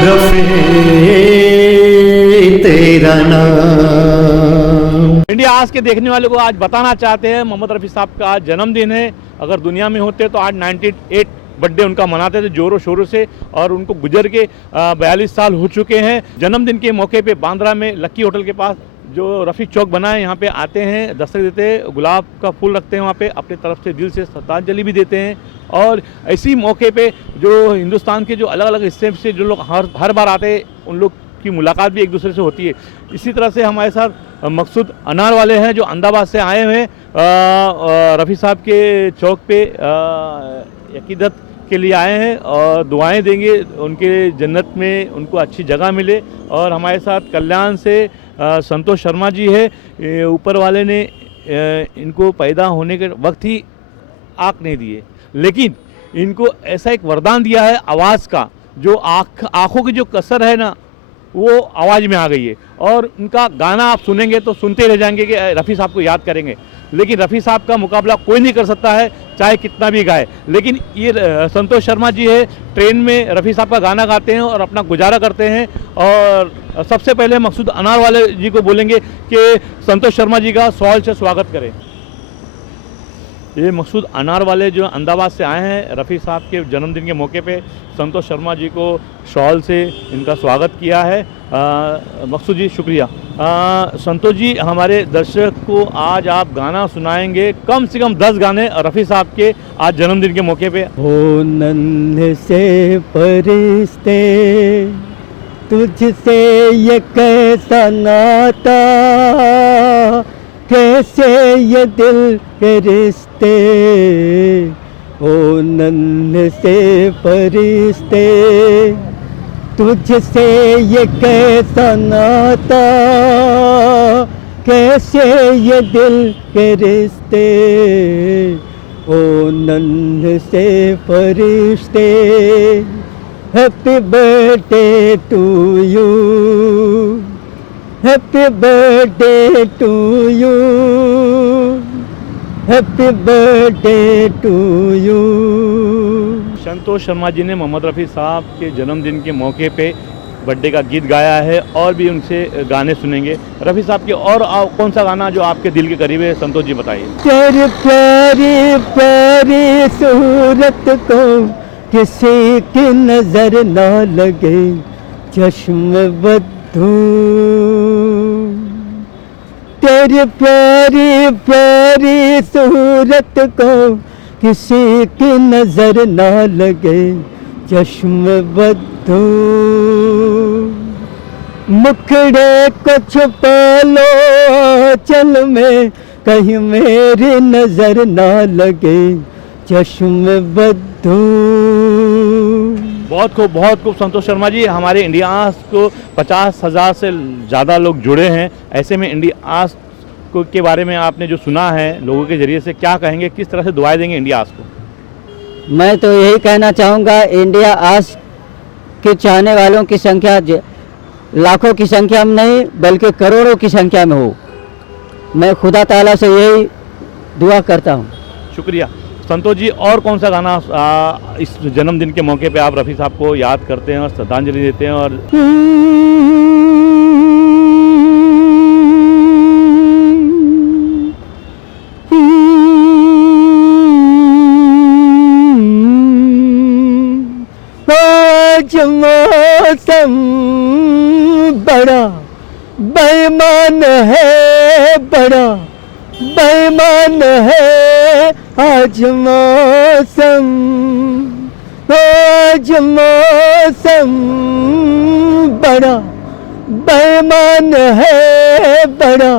रफी तेरा नाम। इंडिया आज के देखने वालों को आज बताना चाहते हैं मोहम्मद रफ़ी साहब का आज जन्मदिन है। अगर दुनिया में होते तो आज 98 बर्थडे उनका मनाते थे जोरों शोरों से, और उनको गुजर के 42 साल हो चुके हैं। जन्मदिन के मौके पे बांद्रा में लक्की होटल के पास जो रफ़ी चौक बना है, यहाँ पे आते हैं, दस्तक देते हैं, गुलाब का फूल रखते हैं वहाँ पे, अपनी तरफ से दिल से श्रद्धांजलि भी देते हैं। और इसी मौके पे जो हिंदुस्तान के जो अलग अलग हिस्से से जो लोग हर बार आते हैं, उन लोग की मुलाकात भी एक दूसरे से होती है। इसी तरह से हमारे साथ मकसूद अनार वाले हैं जो अहमदाबाद से आए हुए हैं रफ़ी साहब के चौक पे अकीदत के लिए आए हैं और दुआएं देंगे उनके जन्नत में उनको अच्छी जगह मिले। और हमारे साथ कल्याण से संतोष शर्मा जी है। ऊपर वाले ने इनको पैदा होने के वक्त ही आँख नहीं दिए, लेकिन इनको ऐसा एक वरदान दिया है आवाज़ का, जो आँखों की जो कसर है ना वो आवाज़ में आ गई है। और उनका गाना आप सुनेंगे तो सुनते रह जाएंगे कि रफ़ी साहब को याद करेंगे। लेकिन रफ़ी साहब का मुकाबला कोई नहीं कर सकता है, चाहे कितना भी गाए। लेकिन ये संतोष शर्मा जी है, ट्रेन में रफ़ी साहब का गाना गाते हैं और अपना गुजारा करते हैं। और सबसे पहले मकसूद अनार वाले जी को बोलेंगे कि संतोष शर्मा जी का सवाल से स्वागत करें। ये मकसूद अनार वाले जो अहमदाबाद से आए हैं, रफ़ी साहब के जन्मदिन के मौके पे संतोष शर्मा जी को शॉल से इनका स्वागत किया है। मकसूद जी शुक्रिया। संतोष जी, हमारे दर्शक को आज आप गाना सुनाएंगे, कम से कम 10 गाने रफ़ी साहब के आज जन्मदिन के मौके पे। हो नन्हे से फरिश्ते तुझसे ये कैसा नाता, कैसे ये दिल के रिश्ते, ओ नन्हे से फरिश्ते तुझसे ये कैसा नाता, कैसे ये दिल के रिश्ते, ओ नन्हे से फरिश्ते। Happy birthday to you, happy birthday to you, happy birthday to you. Santosh Sharma ji ने मोहम्मद रफ़ी साहब के जन्मदिन के मौके पे बर्थडे का गीत गाया है और भी उनसे गाने सुनेंगे। रफ़ी साहब के और कौन सा गाना जो आपके दिल के करीब है, संतोष जी बताइए। तेरी प्यारी प्यारी सूरत को किसी की नजर ना लगे, चश्म बद्धू तेरी प्यारी प्यारी सूरत को किसी की नजर ना लगे, चश्म बद्धू मुखड़े को छुपा लो चल में, कहीं मेरी नजर ना लगे, चश्म बद्धू। बहुत खूब संतोष शर्मा जी। हमारे इंडिया को 50,000 से ज़्यादा लोग जुड़े हैं। ऐसे में इंडिया को के बारे में आपने जो सुना है लोगों के ज़रिए से, क्या कहेंगे, किस तरह से दुआएं देंगे इंडिया को? मैं तो यही कहना चाहूँगा, इंडिया आज के चाहने वालों की संख्या लाखों की संख्या में नहीं बल्कि करोड़ों की संख्या में हो। मैं खुदा ताला से यही दुआ करता हूँ। शुक्रिया संतोष जी। और कौन सा गाना इस जन्मदिन के मौके पे आप रफ़ी साहब को याद करते हैं और श्रद्धांजलि देते हैं? और आज मौसम बड़ा बेईमान है, बड़ा बेईमान है आज मौसम, आज मौसम बड़ा बेईमान है, बड़ा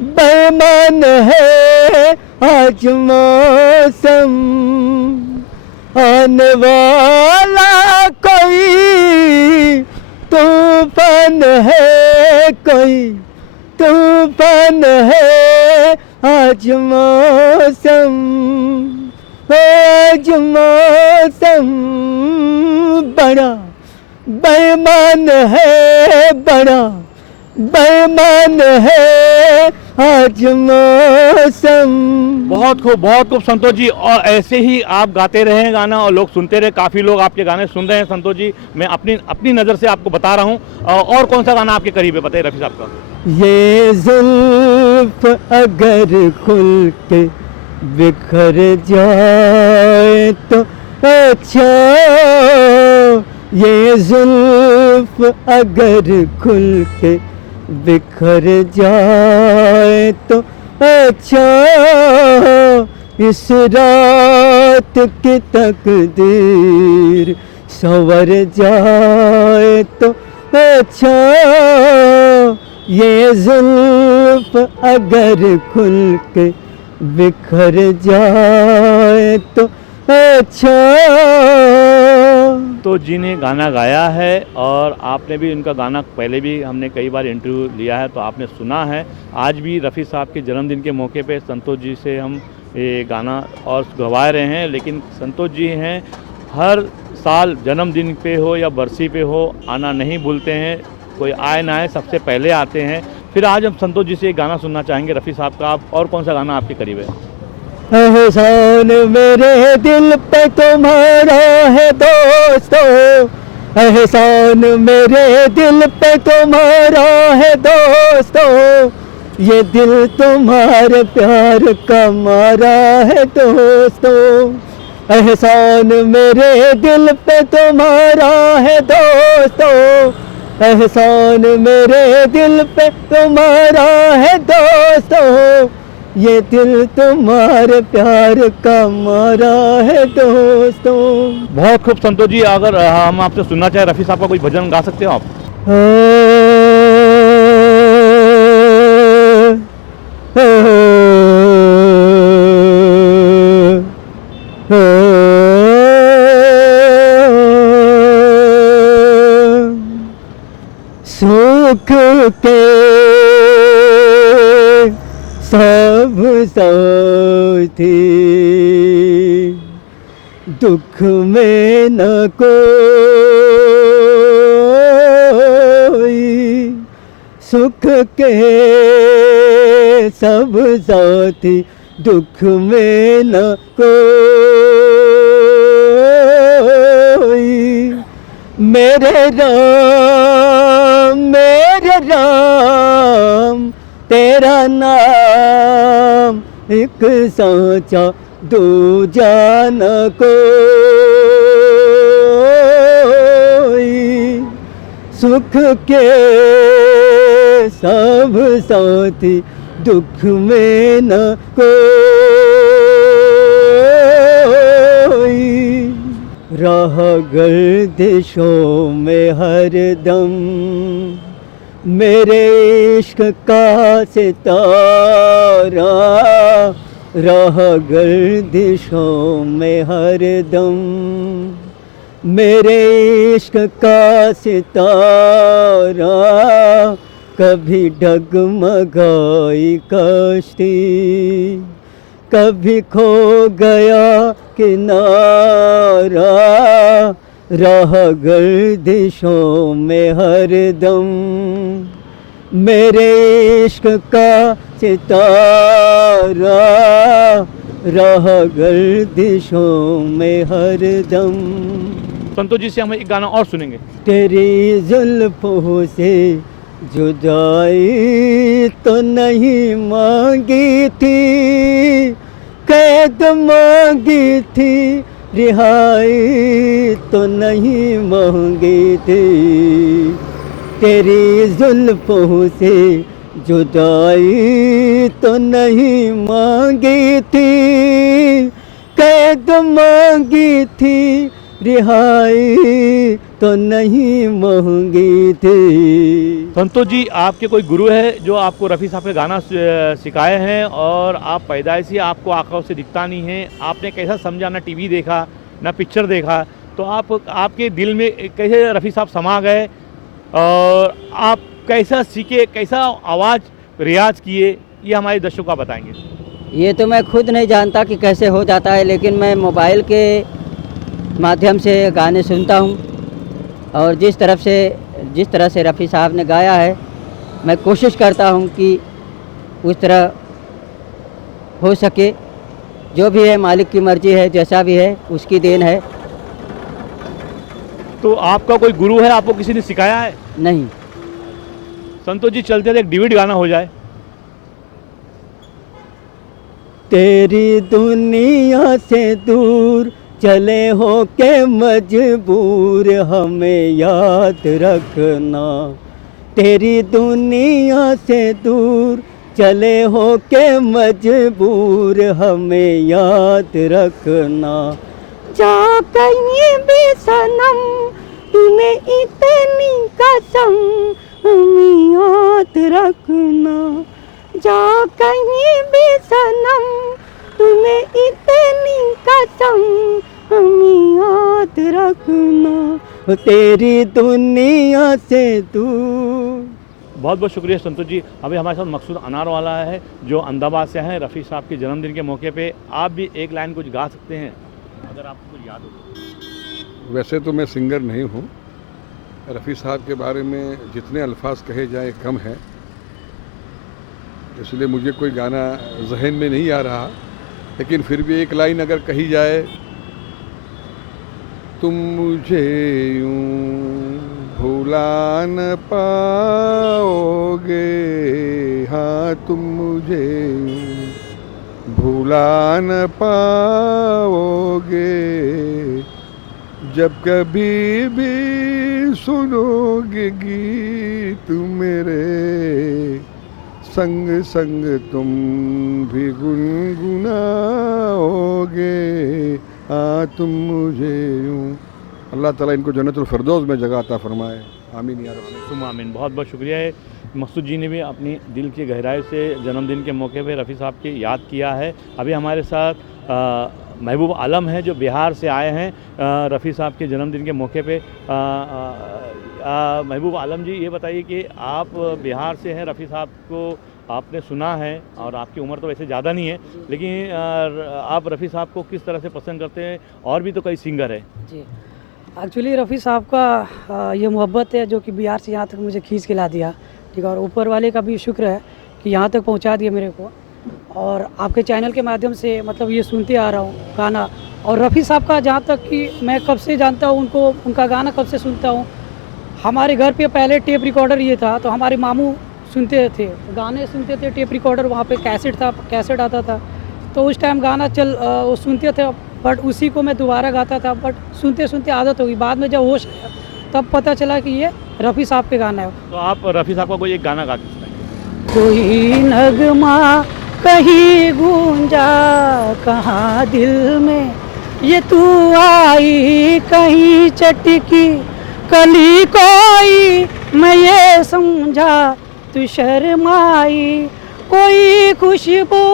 बेईमान है आज मौसम। आने वाला कोई तूफान है, कोई तूफान है आज मौसम, आज मौसम बड़ा बेईमान है, बड़ा बेईमान है आज मौसम। बहुत खूब संतोष जी। और ऐसे ही आप गाते रहे गाना और लोग सुनते रहे। काफ़ी लोग आपके गाने सुन रहे हैं संतोष जी। मैं अपनी नज़र से आपको बता रहा हूँ। और कौन सा गाना आपके करीब है, बताइए रफ़ी साहब का। ये जुल्फ अगर खुल के बिखर जाए तो अच्छा, ये जुल्फ अगर खुल के बिखर जाए तो अच्छा, इस रात की तकदीर संवर जाए तो अच्छा, ये जुल्फ अगर खुल के बिखर जाए तो अच्छा। तो जी ने गाना गाया है और आपने भी उनका गाना पहले भी हमने कई बार इंटरव्यू लिया है तो आपने सुना है। आज भी रफ़ी साहब के जन्मदिन के मौके पे संतोष जी से हम ये गाना और गवा रहे हैं। लेकिन संतोष जी हैं, हर साल जन्मदिन पे हो या बरसी पे हो आना नहीं भूलते हैं। कोई आए ना आए सबसे पहले आते हैं। फिर आज हम संतोष जी से एक गाना सुनना चाहेंगे रफ़ी साहब का। आप और कौन सा गाना आपके करीब है? एहसान मेरे दिल पे तुम्हारा है दोस्तों, एहसान मेरे दिल पे तुम्हारा है दोस्तों, ये दिल तुम्हारे प्यार का मारा है दोस्तों, एहसान मेरे दिल पे तुम्हारा है दोस्तों, एहसान मेरे दिल पे तुम्हारा है दोस्तों, ये दिल तुम्हारे प्यार का मारा है दोस्तों। बहुत खूब संतोष जी। अगर हम आपसे सुनना चाहें रफ़ी साहब का कोई भजन गा सकते हो आप? सुख के सब साथी, दुख में न कोई, सुख के सब साथी, दुख में न कोई, मेरे राम तेरा नाम एक सोचा दूजा न कोई, सुख के सब साथी, दुख में न कोई, राह गर्दिशों में हरदम मेरे इश्क का सितारा, राह गर्दिशों में हरदम मेरे इश्क का सितारा, कभी डगमगाई कश्ती, कभी खो गया किनारा, राह गर्दिशों में हरदम मेरे इश्क का सितारा, राह गर्दिशों में हरदम। संतोष जी से हम एक गाना और सुनेंगे। तेरी जुल्फों से जुदाई तो नहीं मांगी थी, कैद मांगी थी, रिहाई तो नहीं मांगी थी, तेरी जुल्फों से जुदाई तो नहीं मांगी थी, कैद मांगी थी, रिहाई तो नहीं मांगी थी। संतोष जी, आपके कोई गुरु है जो आपको रफ़ी साहब के गाना सिखाए हैं और आप पैदाइशी आपको आंखों से दिखता नहीं है, आपने कैसा समझा, ना टीवी देखा ना पिक्चर देखा, तो आपके दिल में कैसे रफ़ी साहब समा गए और आप कैसा सीखे, कैसा आवाज़ रियाज किए, ये हमारे दर्शकों को बताएंगे। ये तो मैं खुद नहीं जानता कि कैसे हो जाता है, लेकिन मैं मोबाइल के माध्यम से गाने सुनता हूँ और जिस तरह से रफ़ी साहब ने गाया है, मैं कोशिश करता हूँ कि उस तरह हो सके। जो भी है मालिक की मर्जी है, जैसा भी है उसकी देन है। तो आपका कोई गुरु है, आपको किसी ने सिखाया है? नहीं। संतोष जी चलते थे एक डिविड गाना हो जाए। तेरी दुनिया से दूर चले हो के मजबूर, हमें याद रखना। तेरी दुनिया से दूर चले हो के मजबूर, हमें याद रखना। जा कहीं भी सनम तुम्हें इतनी कसम, हमें याद रखना। जा कहीं भी सनम तुम्हें इतनी कसम, हमें याद रखना। तेरी दुनिया से दूर। बहुत बहुत शुक्रिया संतोष जी। अभी हमारे साथ मकसूद अनारवाला है जो अहमदाबाद से हैं। रफ़ी साहब के जन्मदिन के मौके पे आप भी एक लाइन कुछ गा सकते हैं अगर आपको कुछ याद हो। वैसे तो मैं सिंगर नहीं हूँ। रफ़ी साहब के बारे में जितने अल्फाज कहे जाए कम है, इसलिए मुझे कोई गाना जहन में नहीं आ रहा। लेकिन फिर भी एक लाइन अगर कही जाए, तुम मुझे यूं भुला न पाओगे, हाँ तुम मुझे यूं भुला न पाओगे, जब कभी भी सुनोगे गीत मेरे, संग संग तुम भी गुनगुनाओगे, तुम मुझे यूं। अल्लाह ताला इनको जन्नतुल फिरदौस में जगह अता फरमाए। आमीन या रब। तुम आमीन। बहुत बहुत शुक्रिया है। मकसूद जी ने भी अपनी दिल की गहराई से जन्मदिन के मौके पे रफ़ी साहब की याद किया है। अभी हमारे साथ महबूब आलम है जो बिहार से आए हैं रफ़ी साहब के जन्मदिन के मौके पे। महबूब आलम जी, ये बताइए कि आप बिहार से हैं, रफ़ी साहब को आपने सुना है और आपकी उम्र तो वैसे ज़्यादा नहीं है, लेकिन आप रफ़ी साहब को किस तरह से पसंद करते हैं? और भी तो कई सिंगर हैं। जी, एक्चुअली रफ़ी साहब का ये मोहब्बत है जो कि बिहार से यहाँ तक मुझे खींच के ला दिया, ठीक है। और ऊपर वाले का भी शुक्र है कि यहाँ तक पहुँचा दिया मेरे को। और आपके चैनल के माध्यम से मतलब ये सुनते आ रहा हूँ गाना। और रफ़ी साहब का जहाँ तक कि मैं कब से जानता हूँ उनको, उनका गाना कब से सुनता हूँ। हमारे घर पे पहले टेप रिकॉर्डर ये था, तो हमारे मामू सुनते थे, गाने सुनते थे। टेप रिकॉर्डर वहाँ पे कैसेट था, कैसेट आता था, तो उस टाइम गाना वो सुनते थे, बट उसी को मैं दोबारा गाता था। बट सुनते सुनते आदत होगी। बाद में जब होश आया तब पता चला कि ये रफ़ी साहब के गाना है। तो आप रफ़ी साहब का कोई एक गाना गा के सुनाइए। कोई नगमा कहीं गूंजा कहाँ दिल में, ये तू आई कहीं चटकी कली कोई, मैं ये समझा तू शर्माई। कोई खुशबू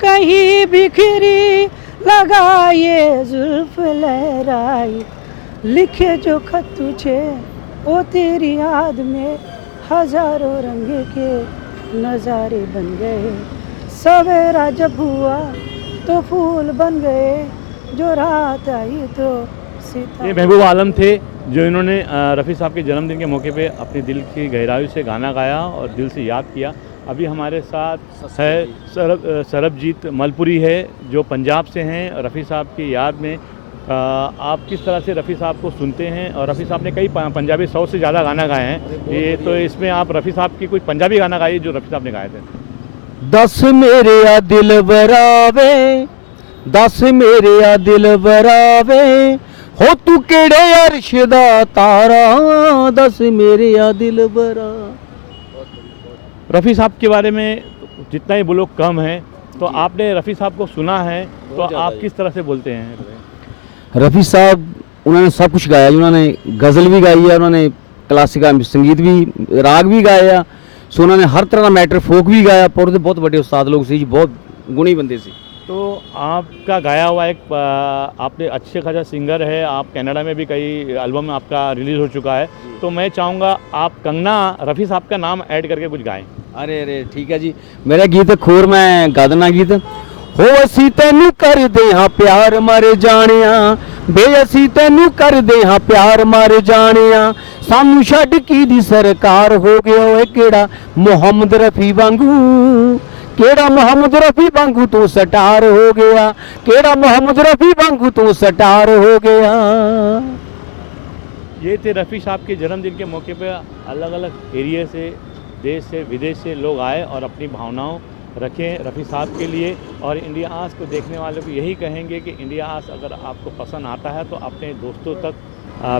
कहीं बिखरी लगा ये जुल्फ लहराई, लिखे जो खत तुझे ओ तेरी याद में, हजारों रंग के नज़ारे बन गए। सवेरा जब हुआ तो फूल बन गए, जो रात आई तो ये महबूब आलम थे जो इन्होंने रफ़ी साहब के जन्मदिन के मौके पे अपने दिल की गहराई से गाना गाया और दिल से याद किया। अभी हमारे साथ है सरबजीत मलपुरी है जो पंजाब से हैं। रफ़ी साहब की याद में आप किस तरह से रफ़ी साहब को सुनते हैं? और रफ़ी साहब ने कई पंजाबी 100 से ज़्यादा गाना गाए हैं। ये तो इसमें आप रफ़ी साहब की कोई पंजाबी गाना गाइए जो रफ़ी साहब ने गाए थे। दस मेरे आ दिल बरावे, दस मेरे आ दिल बरावे, हो तू केड़े अर्श दा तारा, दस मेरे आ दिल बरा। रफ़ी साहब के बारे में जितना ही बोलो कम है। तो आपने रफ़ी साहब को सुना है तो आप किस तरह से बोलते हैं? रफ़ी साहब उन्होंने सब कुछ गाया। उन्होंने गज़ल भी गाई है, उन्होंने क्लासिकल संगीत भी, राग भी गाया। सो उन्होंने हर तरह का मैटर, फोक भी गाया। पर बहुत बड़े उस्ताद लोग से, बहुत गुणी बंदे से। तो आपका गाया हुआ एक आपने अच्छे खासा सिंगर है। आप कनाडा में भी कई एल्बम आपका रिलीज़ हो चुका है। तो मैं चाहूँगा आप कंगना रफ़ी साहब का नाम ऐड करके कुछ गाएं। अरे अरे ठीक है जी। मेरा गीत खोर मैं गा देना गीत। हो असी तेनू कर दे हाँ प्यार मर जानिया, बे असी तेनू कर दे हाँ प्यार मर जानिया, सानू छड्ड की दी सरकार हो गया ओए केड़ा मुहम्मद रफी वांगू, केड़ा मोहम्मद रफी वांगू तू सटार हो गया, केड़ा मोहम्मद रफी वांगू तू सटार हो गया। ये थे रफ़ी साहब के जन्मदिन के मौके पर अलग अलग एरिया से, देश से, विदेश से लोग आए और अपनी भावनाओं रखें रफ़ी साहब के लिए। और इंडिया आज को देखने वाले को यही कहेंगे कि इंडिया आज अगर आपको पसंद आता है तो अपने दोस्तों तक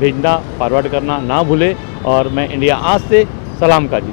भेजना, फॉरवर्ड करना ना भूले। और मैं इंडिया आज से सलाम काजी।